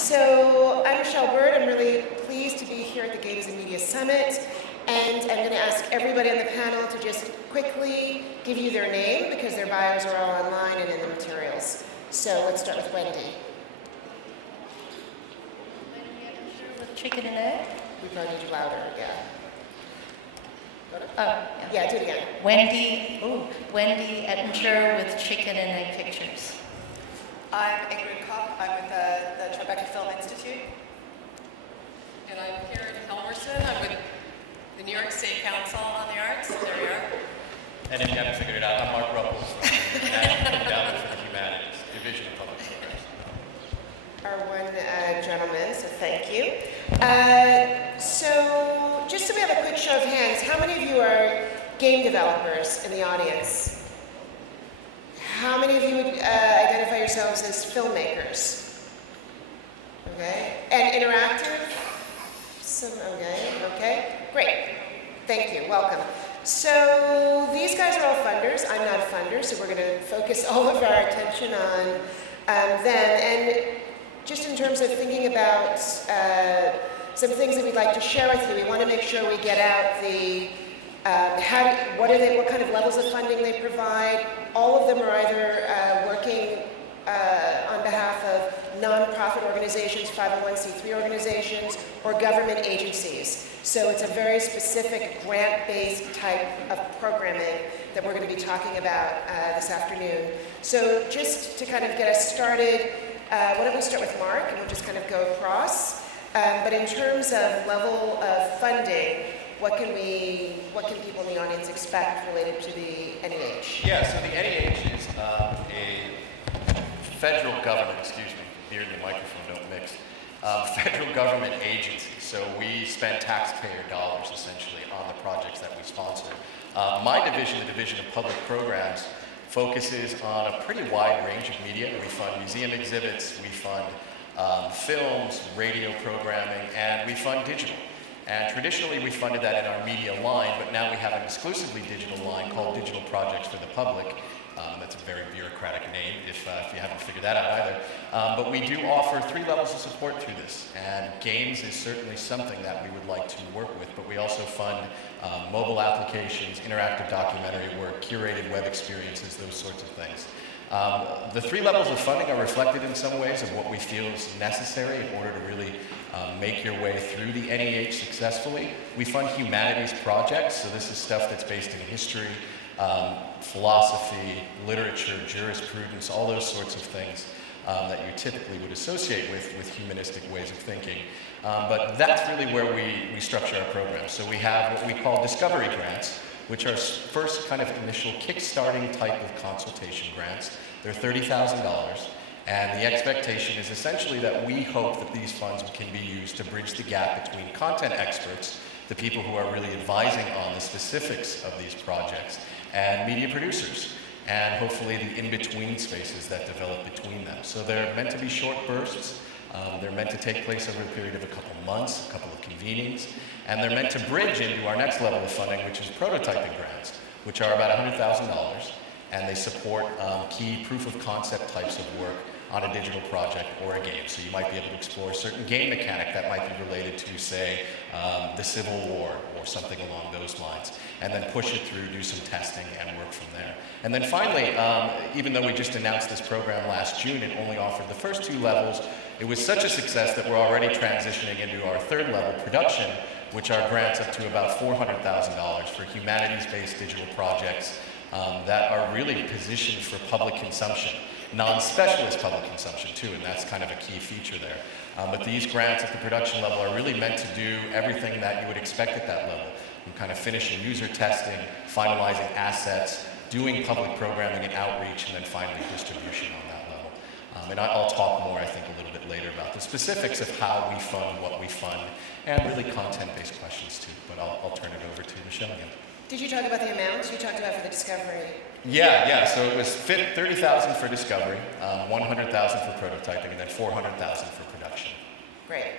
So I'm Michelle Byrd. I'm really pleased to be here at the Games and Media Summit. And I'm going to ask everybody on the panel to just quickly give you their name because their bios are all online and in the materials. So let's start with Wendy. With chicken and egg? We probably need you louder, yeah. Yeah, do it again. Wendy Ettinger with Chicken and Egg Pictures. I'm Ingrid Kopp. I'm with the Tribeca Film Institute. And I'm Helmerson. I'm with the New York State Council on the Arts. There we are. And if you haven't figured it out, I'm Marc Ruppel from the National Endowment for the Humanities, Division of Public Programs. Our one gentleman, so thank you. So just so we have a quick show of hands, how many of you are game developers in the audience? How many of you would identify yourselves as filmmakers? Okay. And interactive? Some, okay. Great. Thank you. Welcome. So these guys are all funders. I'm not a funder, so we're going to focus all of our attention on them. And just in terms of thinking about some things that we'd like to share with you, we want to make sure we get out the what kind of levels of funding they provide. All of them are either working on behalf of nonprofit organizations, 501c3 organizations, or government agencies. So it's a very specific grant-based type of programming that we're going to be talking about this afternoon. So just to kind of get us started, why don't we start with Marc, and we'll just kind of go across. But in terms of level of funding, what can people in the audience expect related to the NEH? Yeah, so the NEH is a federal government, beard and the microphone don't mix, federal government agency. So we spend taxpayer dollars essentially on the projects that we sponsor. My division, the Division of Public Programs, focuses on a pretty wide range of media. We fund museum exhibits, we fund films, radio programming, and we fund digital. And traditionally, we funded that in our media line, but now we have an exclusively digital line called Digital Projects for the Public. That's a very bureaucratic name, if you haven't figured that out either. But we do offer 3 levels of support through this, and games is certainly something that we would like to work with, but we also fund mobile applications, interactive documentary work, curated web experiences, those sorts of things. The 3 levels of funding are reflected in some ways of what we feel is necessary in order to really make your way through the NEH successfully. We fund humanities projects, so this is stuff that's based in history, philosophy, literature, jurisprudence, all those sorts of things that you typically would associate with humanistic ways of thinking. But that's really where we structure our program. So we have what we call discovery grants, which are first kind of initial kickstarting type of consultation grants. They're $30,000, and the expectation is essentially that we hope that these funds can be used to bridge the gap between content experts, the people who are really advising on the specifics of these projects, and media producers, and hopefully the in-between spaces that develop between them. So they're meant to be short bursts. They're meant to take place over a period of a couple months, a couple of convenings, and they're meant to bridge into our next level of funding, which is prototyping grants, which are about $100,000, and they support key proof of concept types of work on a digital project or a game. So you might be able to explore a certain game mechanic that might be related to, say, the Civil War or something along those lines, and then push it through, do some testing, and work from there. And then finally, even though we just announced this program last June and only offered the first 2 levels, it was such a success that we're already transitioning into our 3rd level, production, which are grants up to about $400,000 for humanities-based digital projects that are really positioned for public consumption. Non-specialist public consumption too, and that's kind of a key feature there. But these grants at the production level are really meant to do everything that you would expect at that level. You're kind of finishing user testing, finalizing assets, doing public programming and outreach, and then finally distribution on that level. And I'll talk more, I think, a little bit later about the specifics of how we fund what we fund, and really content-based questions too. But I'll turn it over to Michelle again. Did you talk about the amounts you talked about for the discovery? Yeah. So it was $30,000 for discovery, $100,000 for prototyping, and then $400,000 for production. Great.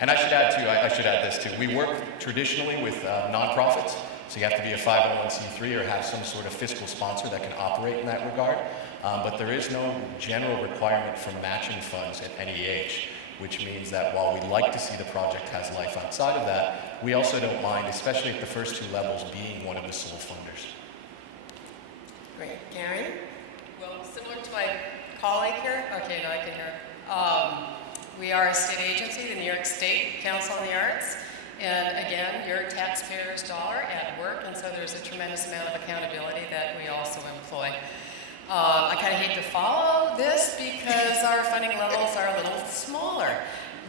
And I should add this too. We work traditionally with nonprofits, so you have to be a 501c3 or have some sort of fiscal sponsor that can operate in that regard. but there is no general requirement for matching funds at any age, which means that while we like to see the project has life outside of that, we also don't mind, especially at the first 2 levels, being one of the sole funders. Great. Karen? Well, similar to my colleague here, okay, now I can hear. We are a state agency, the New York State Council on the Arts, and again, your taxpayers' dollar at work, and so there's a tremendous amount of accountability that we also employ. I kind of hate to follow this because our funding levels are a little smaller.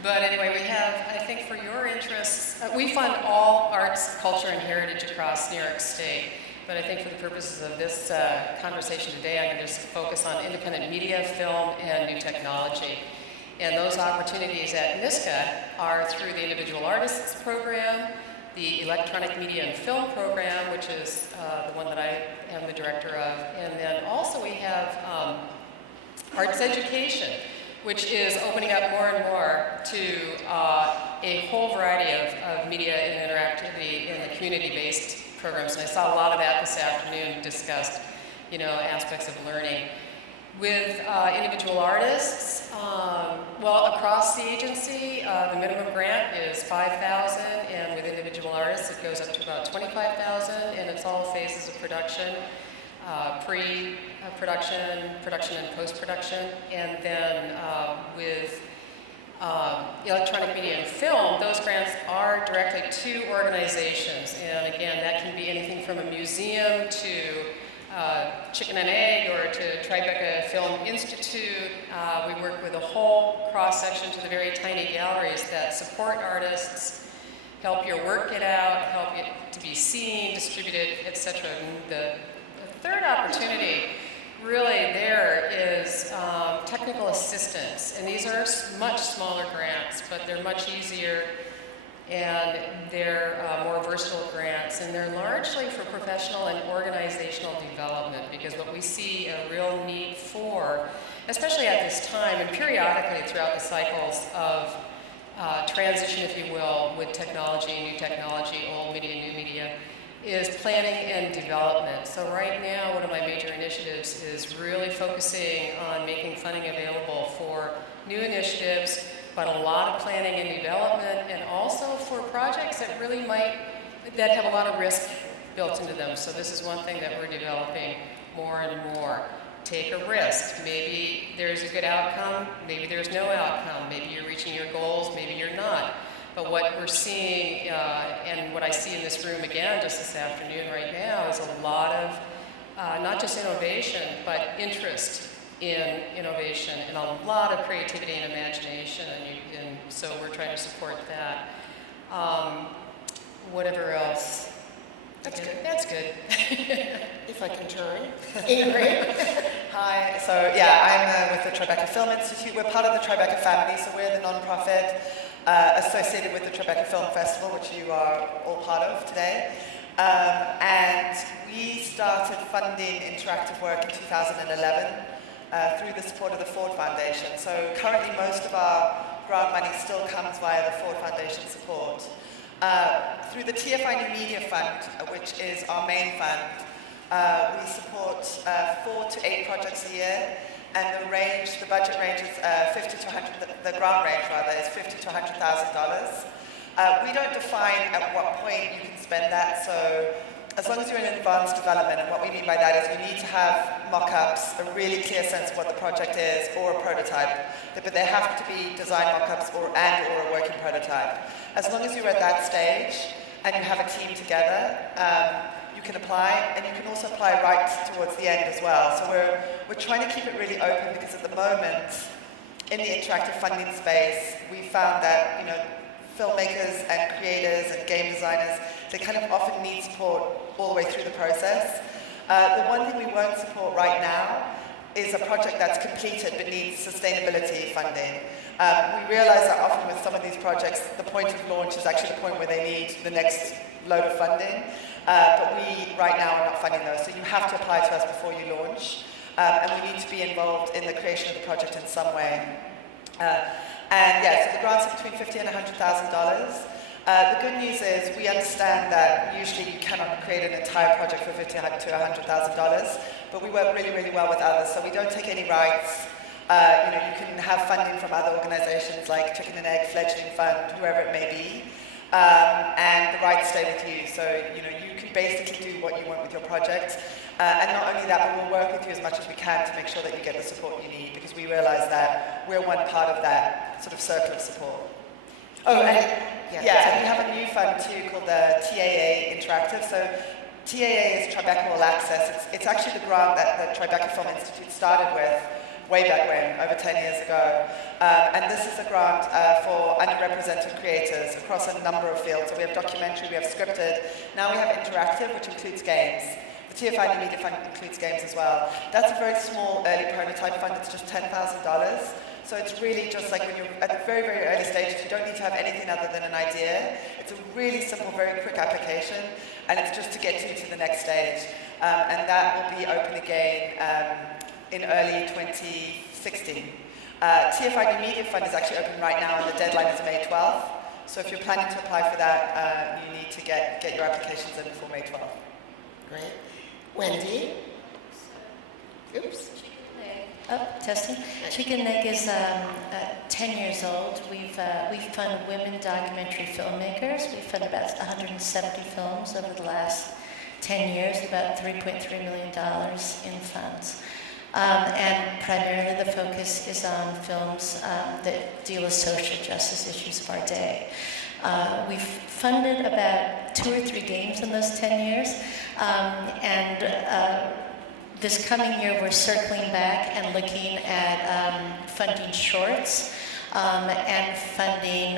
But anyway, we have, I think for your interests, we fund all arts, culture, and heritage across New York State. But I think for the purposes of this conversation today, I'm going to just focus on independent media, film, and new technology. And those opportunities at NYSCA are through the Individual Artists Program, the Electronic Media and Film Program, which is the one that I am the director of. And then also we have Arts Education, which is opening up more and more to a whole variety of media and interactivity in the community-based programs. And I saw a lot of that this afternoon discussed, aspects of learning. With individual artists, well, across the agency, the minimum grant is $5,000, and with individual artists, it goes up to about $25,000, and it's all phases of production, pre-production, production, and post-production. And then with electronic media and film, those grants are directly to organizations, and again, that can be anything from a museum to Chicken and Egg or to Tribeca Film Institute. We work with a whole cross-section to the very tiny galleries that support artists, help your work get out, help it to be seen, distributed, etc. The third opportunity really there is technical assistance, and these are much smaller grants, but they're much easier and they're more versatile grants, and they're largely for professional and organizational development, because what we see a real need for, especially at this time and periodically throughout the cycles of transition, if you will, with technology, new technology, old media, new media, is planning and development. So right now, one of my major initiatives is really focusing on making funding available for new initiatives, but a lot of planning and development, and also for projects that that have a lot of risk built into them. So this is one thing that we're developing more and more. Take a risk. Maybe there's a good outcome, maybe there's no outcome, maybe you're reaching your goals, maybe you're not. But what we're seeing, and what I see in this room again just this afternoon right now, is a lot of not just innovation, but interest in innovation, and a lot of creativity and imagination, and so we're trying to support that. Whatever else? That's good. That's good. If I can turn. Ingrid? Hi, so yeah, I'm with the Tribeca Film Institute. We're part of the Tribeca family, so we're the non-profit associated with the Tribeca Film Festival, which you are all part of today. And we started funding interactive work in 2011 through the support of the Ford Foundation. So currently most of our grant money still comes via the Ford Foundation support. Through the TFI New Media Fund, which is our main fund, we support 4 to 8 projects a year, and the budget range is the grant range rather, is $50,000 to $100,000. We don't define at what point you can spend that, so as long as you're in advanced development, and what we mean by that is you need to have mock-ups, a really clear sense of what the project is, or a prototype, but they have to be design mock-ups or a working prototype. As long as you're at that stage and you have a team together, you can apply, and you can also apply right towards the end as well. So we're trying to keep it really open, because at the moment, in the interactive funding space, we found that filmmakers and creators and game designers, they kind of often need support all the way through the process. The one thing we won't support right now is a project that's completed but needs sustainability funding. We realize that often with some of these projects, the point of launch is actually the point where they need the next load of funding. But we, right now, are not funding those. So you have to apply to us before you launch. And we need to be involved in the creation of the project in some way. So the grants are between $50,000 and $100,000. The good news is we understand that usually you cannot create an entire project for $50,000 to $100,000, but we work really, really well with others. So we don't take any rights. You can have funding from other organizations like Chicken and Egg, Fledgling Fund, whoever it may be, and the rights stay with you. So, you can basically do what you want with your project. And not only that, but we'll work with you as much as we can to make sure that you get the support you need, because we realize that we're one part of that sort of circle of support. Oh, and and we have a new fund too called the TAA Interactive. So TAA is Tribeca All Access. It's actually the grant that the Tribeca Film Institute started with way back when, over 10 years ago. And this is a grant for underrepresented creators across a number of fields. So we have documentary, we have scripted. Now we have interactive, which includes games. The TFI Media Fund includes games as well. That's a very small early prototype fund. It's just $10,000. So it's really just like when you're at the very, very early stages, you don't need to have anything other than an idea. It's a really simple, very quick application, and it's just to get you to the next stage. And that will be open again in early 2016. TFI Media Fund is actually open right now, and the deadline is May 12th. So if you're planning to apply for that, you need to get your applications in before May 12th. Great. Wendy? Oops. Oh, testing. Chicken and Egg is 10 years old. We've funded women documentary filmmakers. We've funded about 170 films over the last 10 years, about $3.3 million in funds. And primarily the focus is on films that deal with social justice issues of our day. We've funded about 2 or 3 games in those 10 years, this coming year we're circling back and looking at funding shorts and funding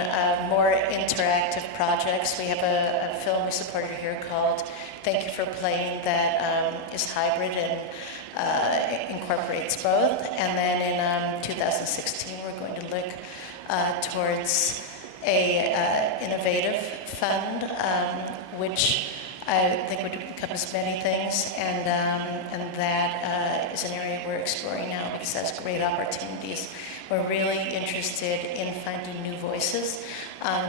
more interactive projects. We have a film we supported here called Thank You for Playing that is hybrid and incorporates both. And then in 2016 we're going to look towards a innovative fund, which I think would encompass many things, and that is an area we're exploring now because it has great opportunities. We're really interested in finding new voices,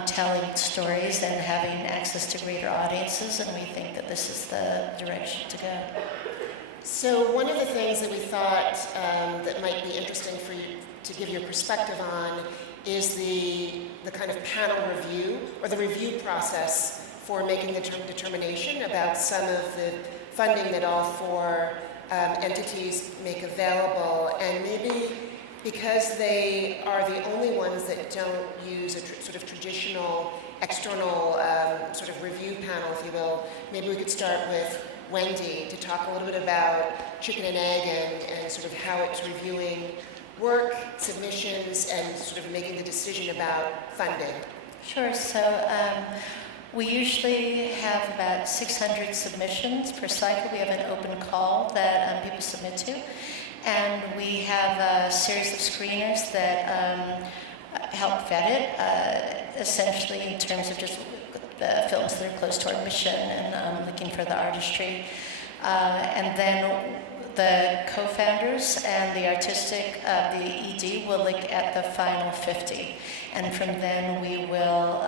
telling stories, and having access to greater audiences, and we think that this is the direction to go. So one of the things that we thought that might be interesting for you to give your perspective on is the kind of panel review, or the review process for making the determination about some of the funding that all 4 entities make available, and maybe because they are the only ones that don't use a sort of traditional external sort of review panel, if you will, maybe we could start with Wendy to talk a little bit about Chicken and Egg and sort of how it's reviewing work, submissions, and sort of making the decision about funding. Sure. So we usually have about 600 submissions per cycle. We have an open call that people submit to. And we have a series of screeners that help vet it, essentially in terms of just the films that are close to our mission and looking for the artistry. And then the co-founders and the artistic, the ED, will look at the final 50. And from then we will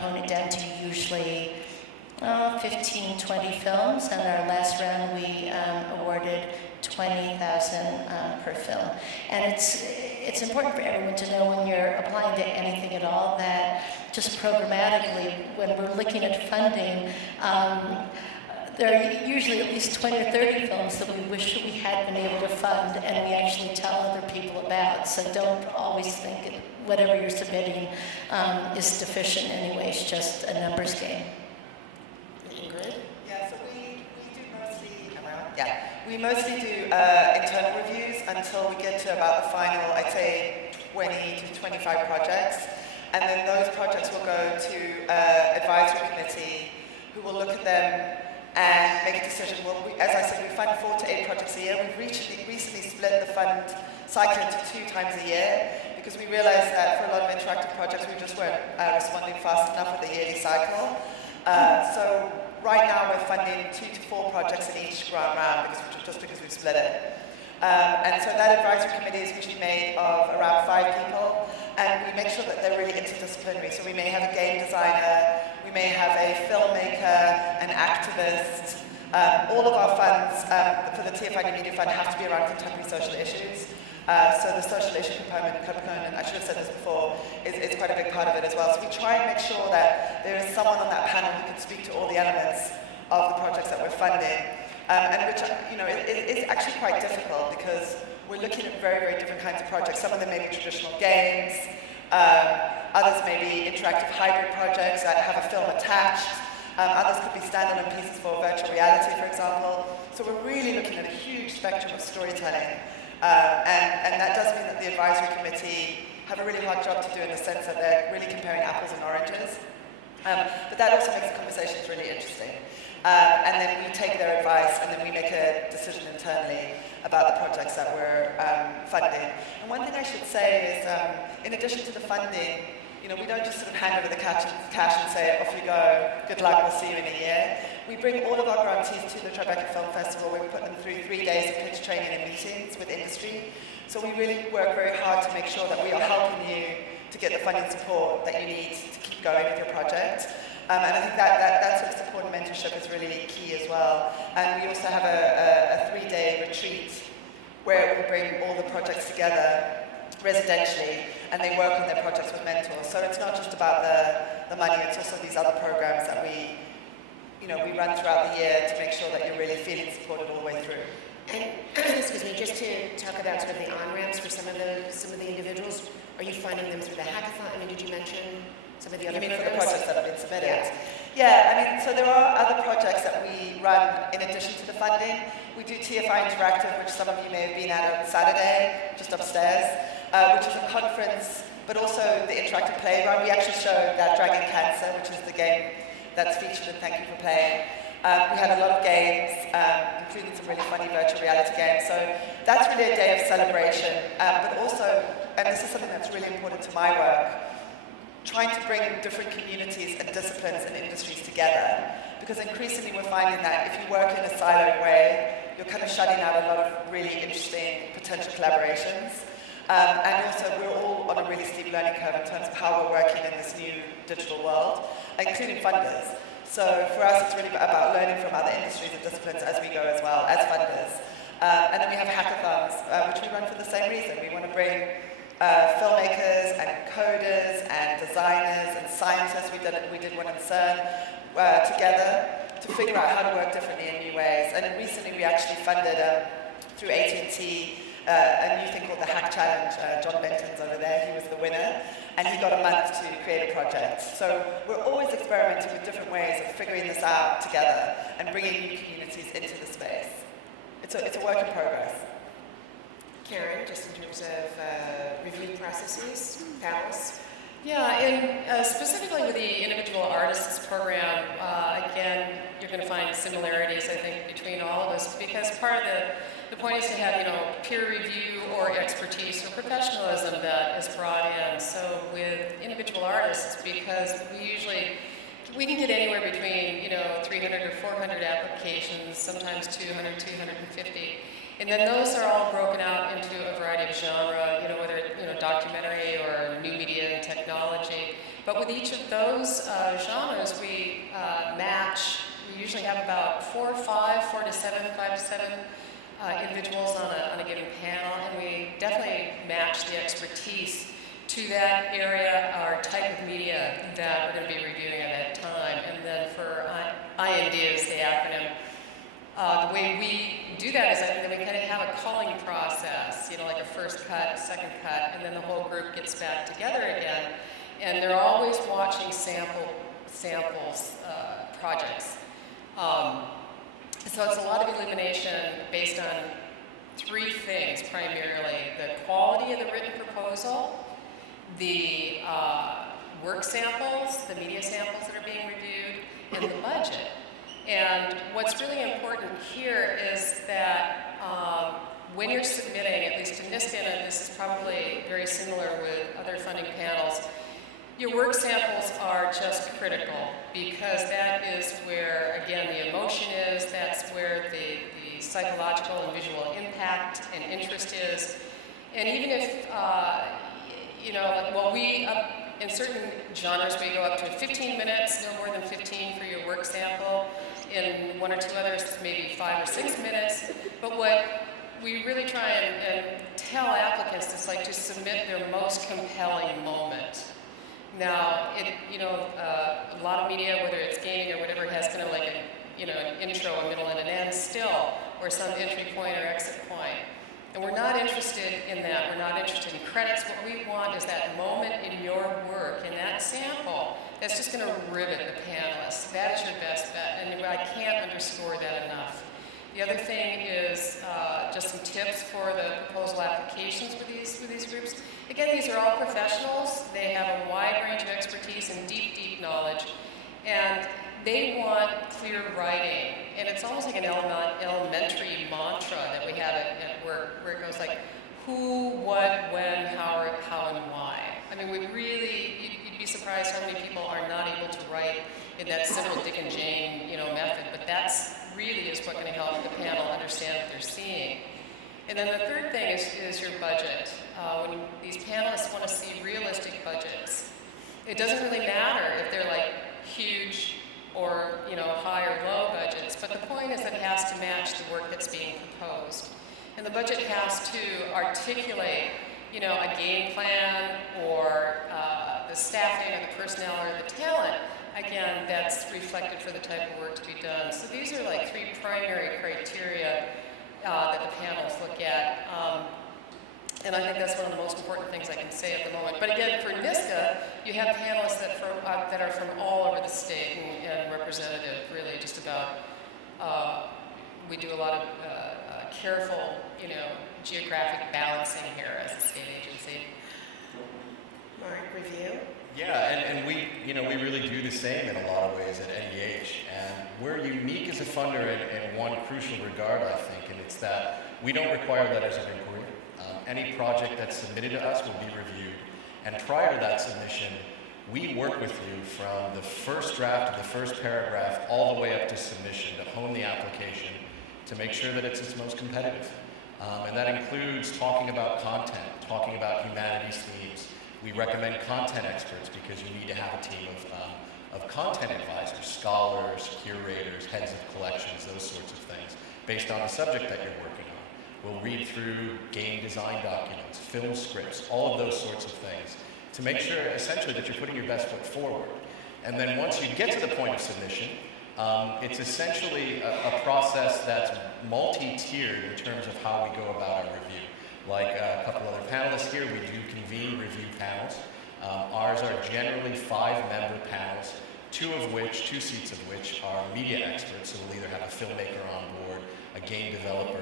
hone it down to usually 15, 20 films. And our last round we awarded $20,000 per film. And it's important for everyone to know when you're applying to anything at all that just programmatically, when we're looking at funding, there are usually at least 20 or 30 films that we wish we had been able to fund and we actually tell other people about. So don't always think whatever you're submitting is deficient anyway. It's just a numbers game. Ingrid? Yeah, so we do mostly, we mostly do internal reviews until we get to about the final, I'd say 20 to 25 projects. And then those projects will go to advisory committee who will look at them and make a decision. Well, as I said, we fund 4 to 8 projects a year. We've recently split the fund cycle into 2 times a year because we realized that for a lot of interactive projects, we just weren't responding fast enough with the yearly cycle. So right now, we're funding 2 to 4 projects in each grant round just because we've split it. And so that advisory committee is usually made of around 5 people, and we make sure that they're really interdisciplinary. So we may have a game designer, we may have a filmmaker, an activist, All of our funds for the TFI New Media Fund have to be around contemporary social issues. So the social issue component, I should have said this before, is quite a big part of it as well. So we try and make sure that there is someone on that panel who can speak to all the elements of the projects that we're funding, and which, it is actually quite difficult because we're looking at very, very different kinds of projects. Some of them may be traditional games, others may be interactive hybrid projects that have a film attached, others could be standalone pieces for virtual reality, for example. So we're really looking at a huge spectrum of storytelling. And that does mean that the advisory committee have a really hard job to do in the sense that they're really comparing apples and oranges. But that also makes the conversations really interesting. And then we take their advice and then we make a decision internally about the projects that we're funding. And one thing I should say is, in addition to the funding, we don't just sort of hand over the cash and say, off you go, good luck, we'll see you in a year. We bring all of our grantees to the Tribeca Film Festival. We put them through 3 days of pitch training and meetings with industry. So we really work very hard to make sure that we are helping you to get the funding support that you need to keep going with your project. And I think that sort of support and mentorship is really key as well. And we also have a 3-day retreat where we bring all the projects together residentially, and they work on their projects with mentors. So it's not just about the money, it's also these other programs that we run throughout the year to make sure that you're really feeling supported all the way through. And excuse me, just to talk about sort of the on-ramps for some of the individuals, are you funding them through the hackathon? I mean, did you mention some of the other You mean programs? for the projects that have been submitted? Yeah. So there are other projects that we run in addition to the funding. We do TFI Interactive, which some of you may have been at on Saturday, just upstairs, which is a conference, but also the interactive play run. We actually showed that Dragon Cancer, which is the game that's featured in Thank You for Playing. We had a lot of games, including some really funny virtual reality games. So that's really a day of celebration, but also, and this is something that's really important to my work, trying to bring different communities and disciplines and industries together. Because increasingly we're finding that if you work in a siloed way, you're kind of shutting out a lot of really interesting potential collaborations. And also we're all on a really steep learning curve in terms of how we're working in this new digital world, including funders. So for us it's really about learning from other industries and disciplines as we go as well, as funders. And then we have hackathons, which we run for the same reason. We want to bring filmmakers and coders and designers and scientists, we did one in CERN, together to figure out how to work differently in new ways. And then recently we actually funded, through AT&T, a new thing called the Hack Challenge. John Benton's over there, he was the winner, and he got a month to create a project. So we're always experimenting with different ways of figuring this out together and bringing new communities into the space. It's a work in progress. Karen, just in terms of review processes, panels? Yeah, and specifically with the individual artists program, again, you're going to find similarities, I think, between all of us, because part of the point is to have, peer review or expertise or professionalism that is brought in. So with individual artists, because we can get anywhere between, 300 or 400 applications, sometimes 200, 250. And then those are all broken out into a variety of genre, whether documentary or new media and technology. But with each of those genres, we match. We usually have about 4 to 7 individuals on a given panel, and we definitely match the expertise to that area or type of media that we're going to be reviewing at that time. And then for IND is the acronym. The way we do that is that we kind of have a calling process, like a first cut, second cut, and then the whole group gets back together again. And they're always watching samples projects. So it's a lot of elimination based on 3 things primarily: the quality of the written proposal, the work samples, the media samples that are being reviewed, and the budget. And what's really important here is that when you're submitting, at least in NYSCA, and this is probably very similar with other funding panels, your work samples are just critical, because that is where, again, the emotion is, that's where the psychological and visual impact and interest is. And even if, in certain genres we go up to 15 minutes, no more than 15 for your work sample. in one or two others, it's maybe 5 or 6 minutes. But what we really try and tell applicants is like to submit their most compelling moment. Now, a lot of media, whether it's gaming or whatever, has kind of like an intro, a middle, and an end still, or some entry point or exit point. And we're not interested in that. We're not interested in credits. What we want is that moment in your work, in that sample, that's just going to rivet the panelists. That is your best bet, and I can't underscore that enough. The other thing is just some tips for the proposal applications for these groups. Again, these are all professionals. They have a wide range of expertise and deep, deep knowledge. And they want clear writing. And it's almost like an elementary mantra that we have at work, where it goes like, who, what, when, how, and why. I mean, you'd be surprised how many people are not able to write in that simple Dick and Jane, method, but that's really is what's going to help the panel understand what they're seeing. And then the third thing is your budget. When these panelists want to see realistic budgets, it doesn't really matter if they're like huge or high or low budgets, but the point is that it has to match the work that's being proposed. And the budget has to articulate a game plan or the staffing or the personnel or the talent, again, that's reflected for the type of work to be done. So these are like 3 primary criteria that the panels look at. And I think that's one of the most important things I can say at the moment. But again, for NYSCA, you have panelists that are from all over the state and representative, really just about, we do a lot of careful, geographic balancing here as a state agency. Mark, review? Yeah, and we really do the same in a lot of ways at NEH. And we're unique as a funder in one crucial regard, I think, and it's that we don't require letters of inquiry. Any project that's submitted to us will be reviewed. And prior to that submission, we work with you from the first draft to the first paragraph all the way up to submission to hone the application to make sure that it's its most competitive. And that includes talking about content, talking about humanities themes. We recommend content experts because you need to have a team of content advisors, scholars, curators, heads of collections, those sorts of things, based on the subject that you're working on. We'll read through game design documents, film scripts, all of those sorts of things to make sure, essentially, that you're putting your best foot forward. And then once you get to the point of submission, it's essentially a process that's multi-tiered in terms of how we go about our review. Like a couple other panelists here, we do convene review panels. Ours are generally 5-member panels, 2 seats of which are media experts, so we'll either have a filmmaker on board, a game developer,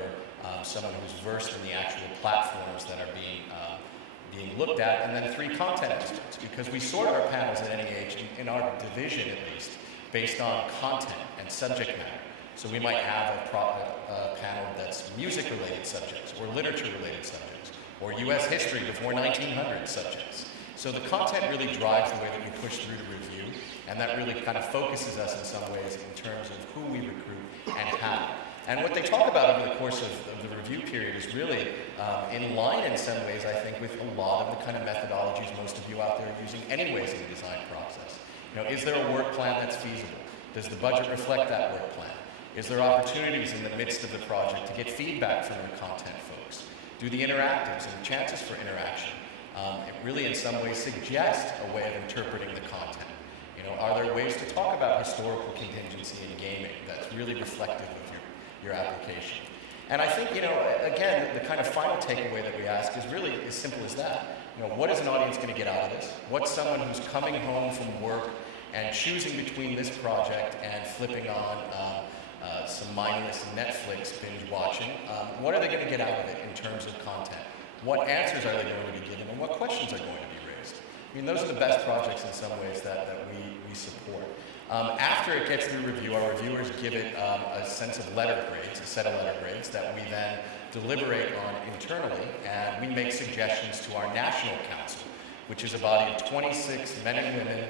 someone who's versed in the actual platforms that are being looked at, and then 3 content experts, because we sort our panels at NEH, in our division at least, based on content and subject matter. So we might have a panel that's music-related subjects, or literature-related subjects, or U.S. history before 1900 subjects. So the content really drives the way that we push through the review, and that really kind of focuses us in some ways in terms of who we recruit and how. And what they talk about over the course of the review period is really in line in some ways, I think, with a lot of the kind of methodologies most of you out there are using anyways in the design process. Is there a work plan that's feasible? Does the budget reflect that work plan? Is there opportunities in the midst of the project to get feedback from your content folks? Do the interactives and chances for interaction it really in some ways suggest a way of interpreting the content? Are there ways to talk about historical contingency in gaming that's really reflective of your application? And I think, again, the kind of final takeaway that we ask is really as simple as that. What is an audience going to get out of this? What's someone who's coming home from work and choosing between this project and flipping on some mindless Netflix binge watching? What are they going to get out of it in terms of content? What answers are they going to be given, and what questions are going to be raised? I mean, those are the best projects in some ways that we support. After it gets through review, our reviewers give it a sense of letter grades, a set of letter grades that we then deliberate on internally, and we make suggestions to our national council, which is a body of 26 men and women,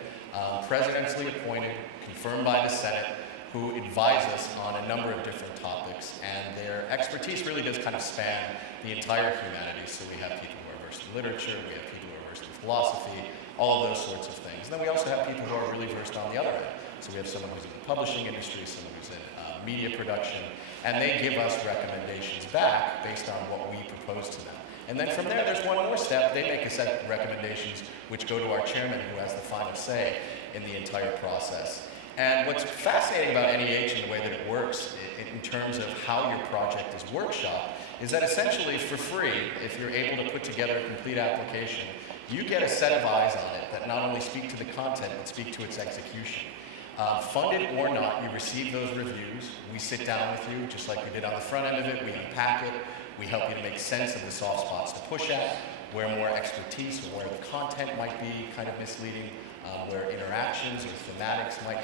presidentially appointed, confirmed by the Senate, who advise us on a number of different topics, and their expertise really does kind of span the entire humanities. So we have people who are versed in literature, we have people who are versed in philosophy, all of those sorts of things. And then we also have people who are really versed on the other end, So we have someone who's in the publishing industry, someone who's in media production, and they give us recommendations back based on what we propose to them. And then from there, there's one more step. They make a set of recommendations which go to our chairman, who has the final say in the entire process. And what's fascinating about NEH and the way that it works in terms of how your project is workshopped is that essentially for free, if you're able to put together a complete application, you get a set of eyes on it that not only speak to the content, but speak to its execution. Funded or not, you receive those reviews. We sit down with you, just like we did on the front end of it. We unpack it. We help you to make sense of the soft spots to push at, where more expertise or where the content might be kind of misleading, where interactions or thematics might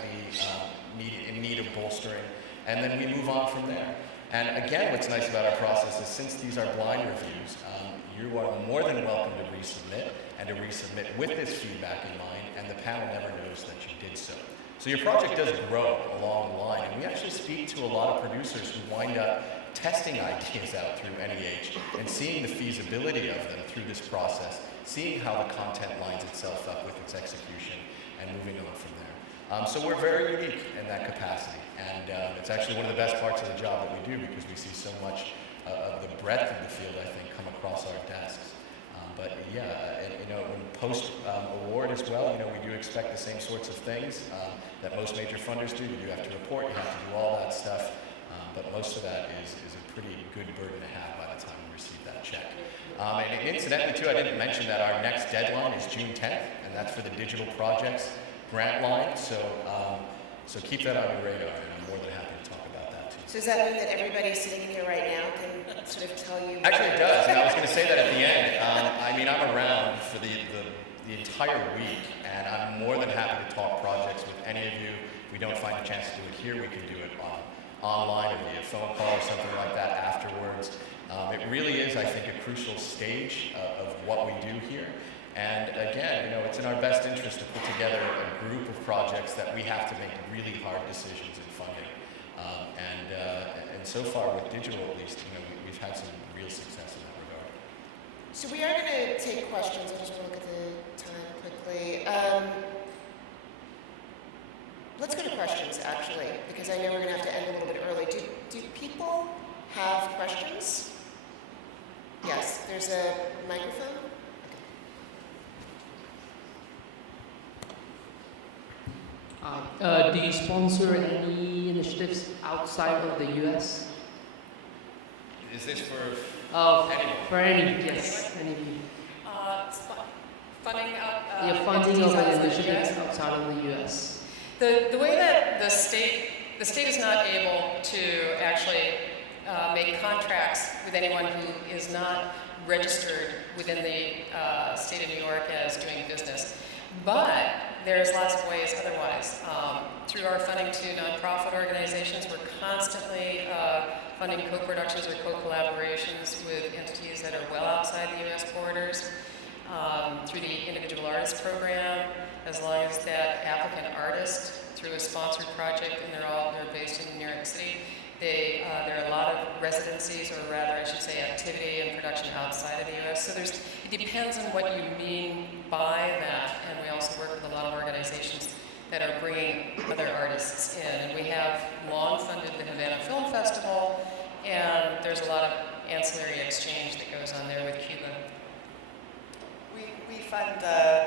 be in need of bolstering, and then we move on from there. And again, what's nice about our process is since these are blind reviews, you are more than welcome to resubmit, and to resubmit with this feedback in mind, and the panel never knows that you did so. So your project does grow along the line, and we actually speak to a lot of producers who wind up testing ideas out through NEH and seeing the feasibility of them through this process, seeing how the content lines itself up with its execution, and moving on from there. So we're very unique in that capacity, and it's actually one of the best parts of the job that we do because we see so much of the breadth of the field, I think, come across our desks. But yeah, in post-award as well, we do expect the same sorts of things that most major funders do. You do have to report, you have to do all that stuff, but most of that is a pretty good burden to have by the time we receive that check. And incidentally, too, I didn't mention that our next deadline is June 10th, and that's for the digital projects grant line. So keep that on your radar, and I'm more than happy to talk about that too. So does that mean that everybody sitting here right now can sort of tell you? Actually, it does, and I was going to say that at the end. I'm around for the entire week, and I'm more than happy to talk projects with any of you. If we don't find a chance to do it here, we can do it online or via phone call or something like that afterwards. It really is, I think, a crucial stage of what we do here. And again, it's in our best interest to put together a group of projects that we have to make really hard decisions in funding. And so far, with digital at least, we've had some real success in that regard. So we are going to take questions. I just want to look at the time quickly. Let's go to questions, actually, because I know we're going to have to end a little bit early. Do people have questions? Yes, there's a microphone. Do you sponsor any initiatives outside of the U.S.? Is this for anyone? For any, yes, any. Funding Funding of entities an outside the initiatives US? outside of the U.S. The way that the state is not able to actually make contracts with anyone who is not registered within the state of New York as doing business. But there's lots of ways otherwise. Through our funding to nonprofit organizations, we're constantly funding co-productions or co-collaborations with entities that are well outside the U.S. borders. Through the Individual Artist Program, as long as that applicant artist, through a sponsored project, and they're based in New York City, there are a lot of residencies, or rather I should say activity and production outside of the U.S. So it depends on what you mean by that, and we also work with a lot of organizations that are bringing other artists in. And we have long funded the Havana Film Festival, and there's a lot of ancillary exchange that goes on there with Cuba. We fund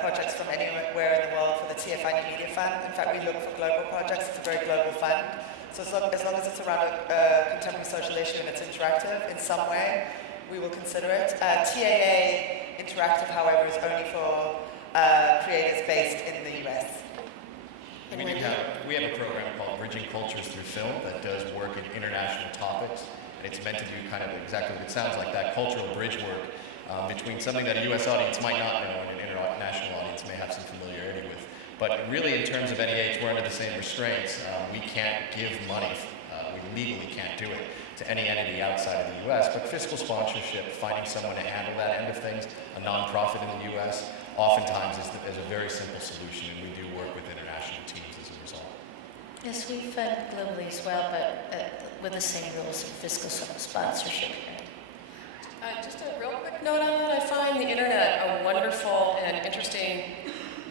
projects from anywhere in the world for the TFI Media Fund. In fact, we look for global projects. It's a very global fund. So as long as it's around a contemporary social issue and it's interactive in some way, we will consider it. TAA Interactive, however, is only for creators based in the US. We have a program called Bridging Cultures Through Film that does work in international topics, and it's meant to do kind of exactly what it sounds like, that cultural bridge work between something that a U.S. audience might not know and an international audience may have some familiarity with. But really, in terms of NEH, we're under the same restraints. We can't give money, we legally can't do it, to any entity outside of the U.S., but fiscal sponsorship, finding someone to handle that end of things, a nonprofit in the U.S., oftentimes is a very simple solution, and we do work with international teams as a result. Yes, we fund globally as well, but with the same rules of fiscal sponsorship. Just a real quick note on that. I find the internet a wonderful and interesting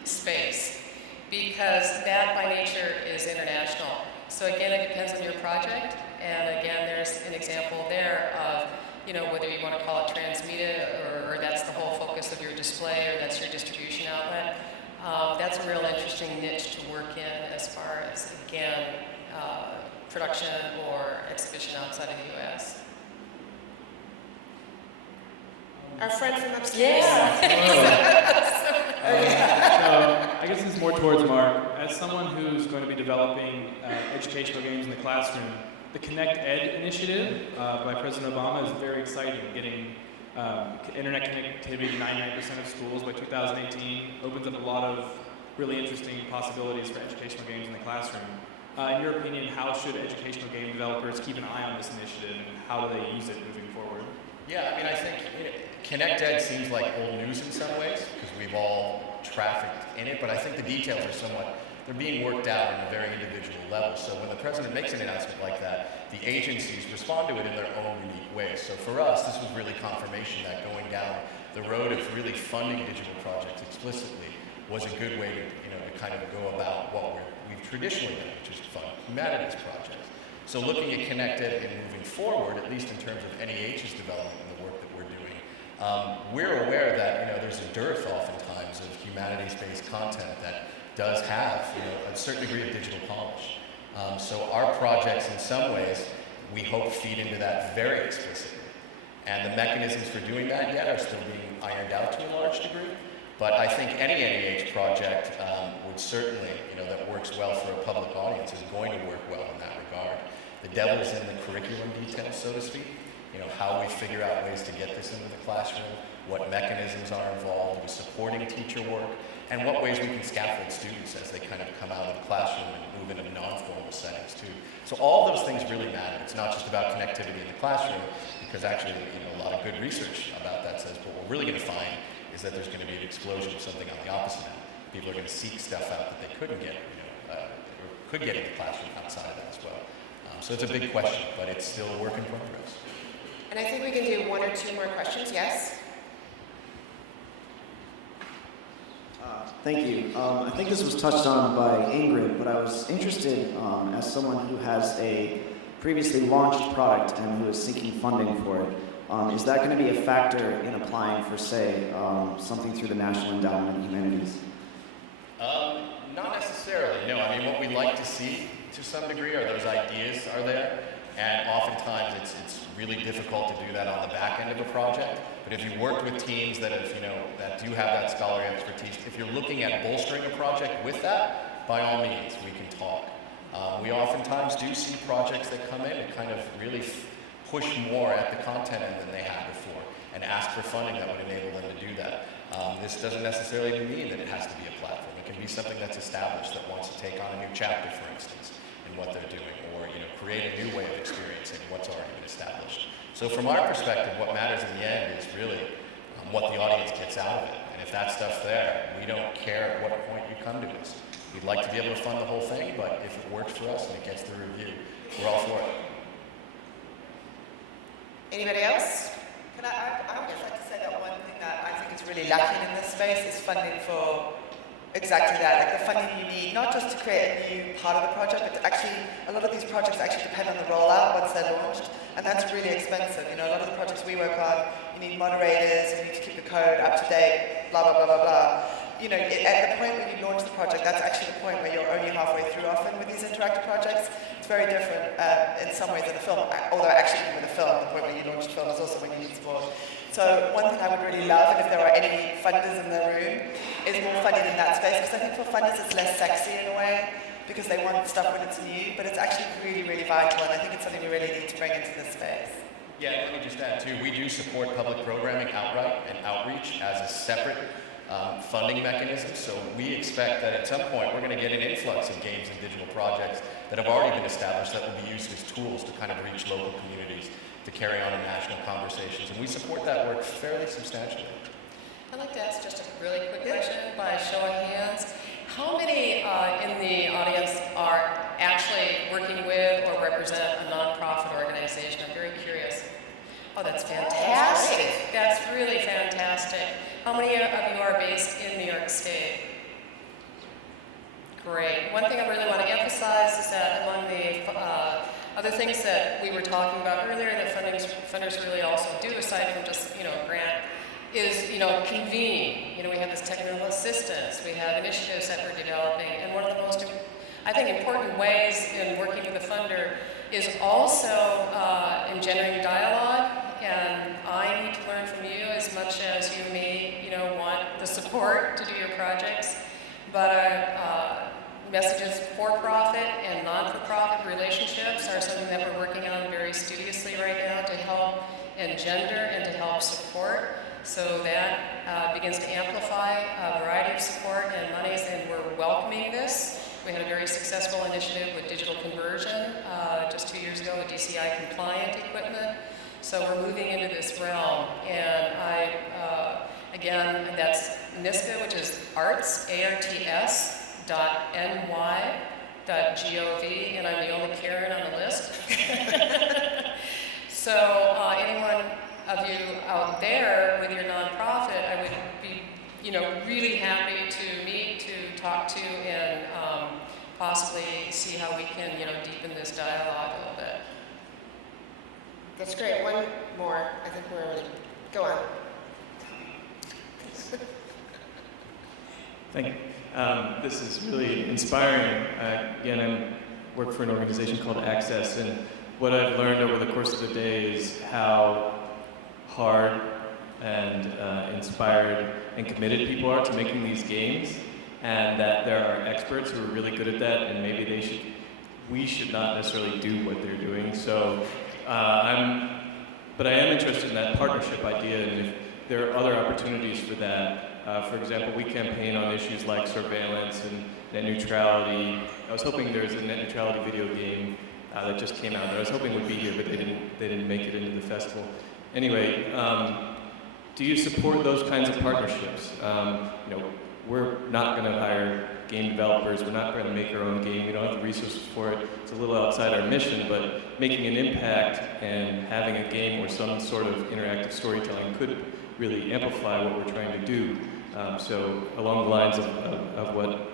space because because that by nature is international. So again, it depends on your project, and again, there's an example there of, you know, whether you want to call it transmedia or that's the whole focus of your display or that's your distribution outlet. That's a real interesting niche to work in as far as, again, production or exhibition outside of the U.S. Our friend from upstairs. So I guess this is more towards Mark. As someone who's going to be developing educational games in the classroom, the Connect Ed initiative by President Obama is very exciting. Getting internet connectivity to 99% of schools by 2018 opens up a lot of really interesting possibilities for educational games in the classroom. In your opinion, how should educational game developers keep an eye on this initiative, and how do they use it moving forward? Yeah, I mean, I think Connect Ed seems like old news in some ways, because we've all trafficked in it, but I think the details are somewhat, they're being worked out on a very individual level. So when the president makes an announcement like that, the agencies respond to it in their own unique ways. So for us, this was really confirmation that going down the road of really funding digital projects explicitly was a good way to, to kind of go about what we've traditionally done, which is fund humanities projects. So looking at Connect Ed and moving forward, at least in terms of NEH's development and the work that we're doing, we're aware that there's a dearth oftentimes of humanities-based content that does have a certain degree of digital polish. So our projects, in some ways, we hope feed into that very explicitly. And the mechanisms for doing that yet are still being ironed out to a large degree. But I think any NEH project would certainly, that works well for a public audience is going to work well in that regard. The devil's in the curriculum details, so to speak. How we figure out ways to get this into the classroom, what mechanisms are involved with supporting teacher work, and what ways we can scaffold students as they kind of come out of the classroom and move into non-formal settings too. So all those things really matter. It's not just about connectivity in the classroom, because actually, a lot of good research about that says what we're really going to find is that there's going to be an explosion of something on the opposite end. People are going to seek stuff out that they couldn't get, or could get in the classroom outside of that as well. So it's a big question, but it's still a work in progress. And I think we can do one or two more questions. Yes? Thank you. I think this was touched on by Ingrid, but I was interested, as someone who has a previously launched product and who is seeking funding for it, is that going to be a factor in applying for, say, something through the National Endowment of Humanities? Not necessarily, no. I mean, what we like to see to some degree are those ideas are there, and oftentimes it's really difficult to do that on the back end of a project. But if you worked with teams that have, that do have that scholarly expertise, if you're looking at bolstering a project with that, by all means, we can talk. We oftentimes do see projects that come in and kind of really push more at the content end than they had before, and ask for funding that would enable them to do that. This doesn't necessarily mean that it has to be a platform. It can be something that's established that wants to take on a new chapter, for instance, in what they're doing, or create a new way of experiencing what's already been established. So from our perspective, what matters in the end is really what the audience gets out of it. And if that stuff's there, we don't care at what point you come to us. We'd like to be able to fund the whole thing, but if it works for us and it gets the review, we're all for it. Anybody else? I would just like to say that one thing that I think is really lacking in this space is funding for exactly that, like the funding you need, not just to create a new part of the project, but to actually, a lot of these projects actually depend on the rollout once they're launched, and that's really expensive. A lot of the projects we work on, you need moderators, you need to keep the code up to date, blah, blah, blah, blah, blah. At the point when you launch the project, that's actually the point where you're only halfway through often with these interactive projects. It's very different in some ways than a film, although actually even with a film, the point where you launch the film is also when you need support. So one thing I would really love, and if there are any funders in the room, is more funding in that space, because I think for funders it's less sexy in a way, because they want stuff when it's new, but it's actually really, really vital, and I think it's something we really need to bring into this space. Yeah, let me just add too, we do support public programming outright and outreach as a separate funding mechanism, so we expect that at some point we're going to get an influx of games and digital projects that have already been established that will be used as tools to kind of reach local communities, to carry on in national conversations, and we support that work fairly substantially. I'd like to ask just a really quick question by show of hands. How many in the audience are actually working with or represent a nonprofit organization? I'm very curious. Oh, that's fantastic. That's really fantastic. How many of you are based in New York State? Great. One thing I really want to emphasize is that among the other things that we were talking about earlier that funders really also do, aside from just, grant, is, convene. We have this technical assistance, we have initiatives that we're developing, and one of the most, I think, important ways in working with a funder is also engendering dialogue, and I need to learn from you as much as you may, want the support to do your projects, but messages for-profit and non-for-profit relationships are something that we're working on very studiously right now to help engender and to help support. So that begins to amplify a variety of support and monies, and we're welcoming this. We had a very successful initiative with digital conversion just 2 years ago with DCI compliant equipment. So we're moving into this realm, and again, that's NYSCA, which is arts, ARTS, .ny.gov, and I'm the only Karen on the list. So anyone of you out there with your nonprofit, I would be, really happy to meet, to talk to, and possibly see how we can, deepen this dialogue a little bit. That's great. One more. I think we're ready. Go on. Thank you. This is really inspiring. Again, I work for an organization called Access, and what I've learned over the course of the day is how hard and inspired and committed people are to making these games, and that there are experts who are really good at that, and maybe we should not necessarily do what they're doing. So, but I am interested in that partnership idea, and if there are other opportunities for that. For example, we campaign on issues like surveillance and net neutrality. I was hoping there was a net neutrality video game that just came out that I was hoping would be here, but they didn't make it into the festival. Anyway, do you support those kinds of partnerships? We're not going to hire game developers. We're not going to make our own game. We don't have the resources for it. It's a little outside our mission, but making an impact and having a game or some sort of interactive storytelling could really amplify what we're trying to do. So along the lines of what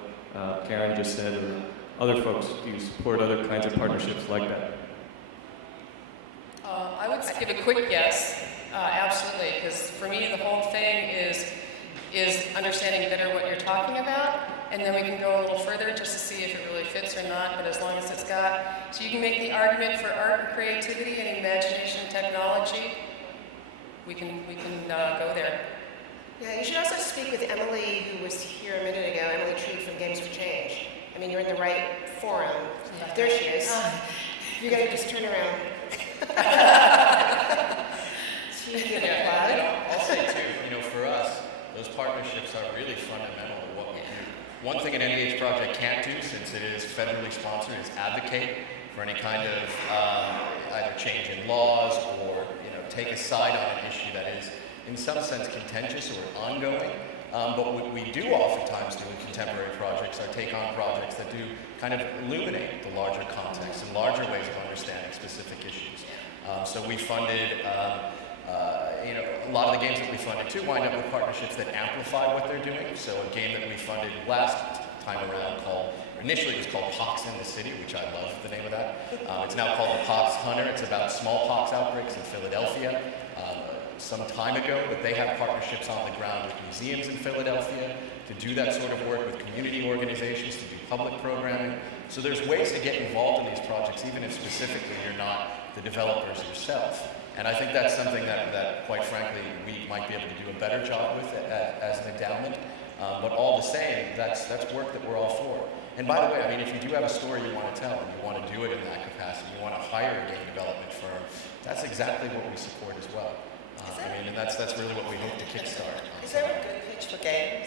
Karen just said, or other folks, do you support other kinds of partnerships like that? I would give a quick yes, absolutely, because for me the whole thing is understanding better what you're talking about, and then we can go a little further just to see if it really fits or not, but as long as it's got, so you can make the argument for art and creativity and imagination and technology, we can go there. Yeah, you should also speak with Emily, who was here a minute ago, Emily Tree from Games for Change. I mean, you're in the right forum. Yeah. There she is. You gotta just turn around. I'll say too, for us, those partnerships are really fundamental to what we do. One thing an NEH project can't do, since it is federally sponsored, is advocate for any kind of either change in laws or take a side on an issue that is in some sense contentious or ongoing. But what we do oftentimes do in contemporary projects are take on projects that do kind of illuminate the larger context and larger ways of understanding specific issues. So we funded, a lot of the games that we funded too wind up with partnerships that amplify what they're doing. So a game that we funded last time around initially it was called Pox in the City, which I love the name of that. It's now called the Pox Hunter. It's about smallpox outbreaks in Philadelphia. Some time ago, but they have partnerships on the ground with museums in Philadelphia to do that sort of work, with community organizations to do public programming. So there's ways to get involved in these projects, even if specifically you're not the developers yourself. And I think that's something that quite frankly, we might be able to do a better job with as an endowment. But all the same, that's work that we're all for. And by the way, I mean, if you do have a story you want to tell and you want to do it in that capacity, you want to hire a game development firm, that's exactly what we support as well. And that's really what we hope to kickstart. Is there a Good Pitch for games?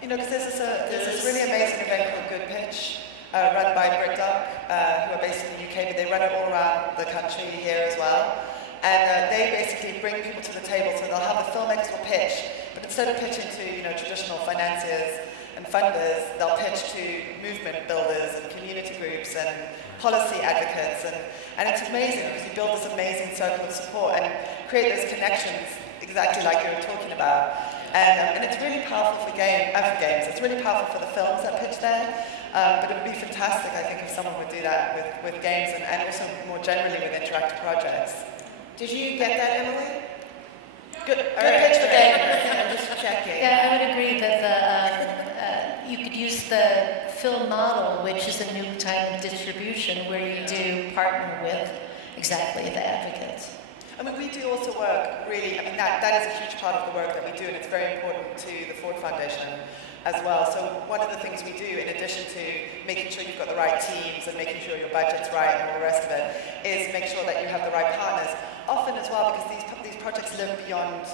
Because there's this really amazing event called Good Pitch, run by BritDoc, who are based in the UK, but they run it all around the country here as well. And they basically bring people to the table, so they'll have the filmmakers will pitch, but instead of pitching to traditional financiers and funders, they'll pitch to movement builders and community groups and policy advocates, and it's amazing because you build this amazing circle of support and create those connections exactly like you were talking about. And it's really powerful for games. It's really powerful for the films that pitch there. But it would be fantastic, I think, if someone would do that with games and also more generally with interactive projects. Did you get that, Emily? Good Pitch for gamers. I'm just checking. Yeah, I would agree that you could use the film model, which is a new type of distribution where you do partner with exactly the advocates. I mean, we do also work really, I mean, that is a huge part of the work that we do, and it's very important to the Ford Foundation as well. So one of the things we do, in addition to making sure you've got the right teams and making sure your budget's right and all the rest of it, is make sure that you have the right partners. Often as well, because these projects live beyond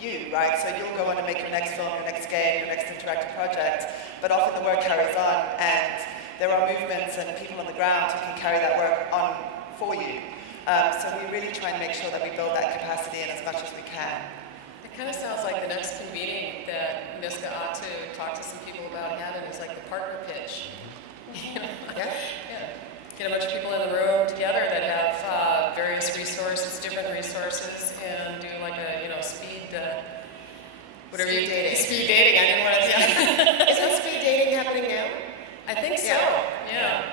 you, right? So you'll go on and make your next film, your next game, your next interactive project, but often the work carries on, and there are movements and people on the ground who can carry that work on for you. So we really try and make sure that we build that capacity in as much as we can. It kind of sounds like the next convening that NYSCA ought to talk to some people about having is like the partner pitch. Yeah. Get a bunch of people in the room together that have various resources, different resources, and do like a speed dating. Speed dating. I didn't want to. Yeah. Isn't speed dating happening now? I think so. Yeah.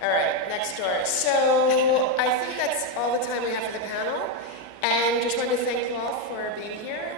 All right, next door. So I think that's all the time we have for the panel. And just want to thank you all for being here.